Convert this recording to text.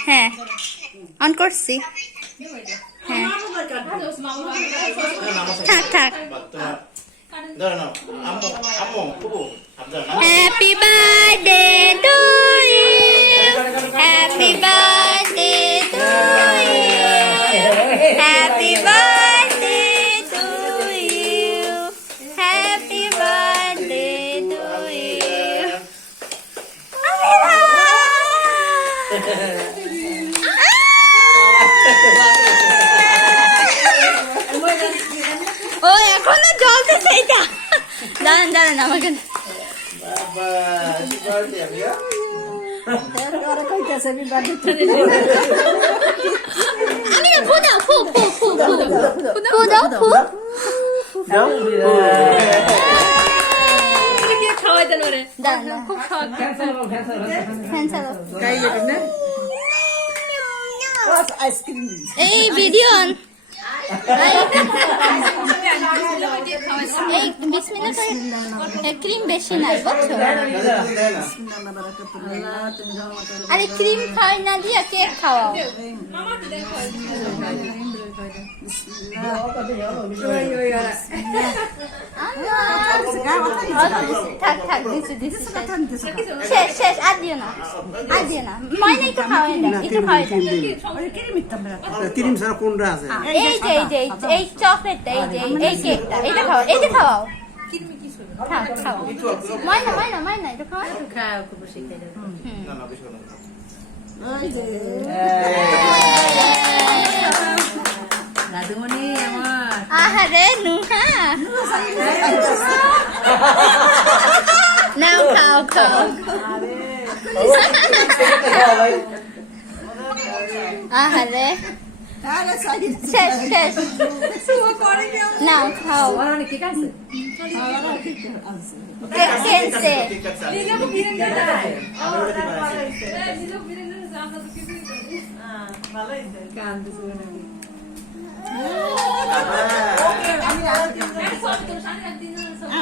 হ্যাঁ অন করছি হ্যাঁ থাক থাক happy birthday to you happy birthday to you happy birthday to you happy birthday to you ও এখনো জ্বলতেছে এটা দাঁড়ান দাঁড়ান আমাকে আমি ফু দাও ফু ফু ফু ফু দাও ফু খাওয়াই দেন ওরে দাঁড়ান খুব শখ ফ্যান চালাও এই ভিডিও অন এই বিসমিল্লাহ ক্রিম বেশি না বুঝছো আরে ক্রিম খাই না দিয়া কেক খাওয়াও থাক থাক শেষ শেষ আর দিও না ময়না একটু খাওয়াই দেন একটু খাওয়াই দেন ক্রিম ছাড়া কোনটা আছে এই যে এই চকলেটটা এই কেকটা এটা খাওয়াও এই যে খাওয়াও খাও ময়না এটা খাওয়াও খাও খুব খুশি খেয়ে না না বেশি না দাদুমণি আমার আহারে নুহা নাও খাও আহারে শেষ নাও খাও কেক আছে আমি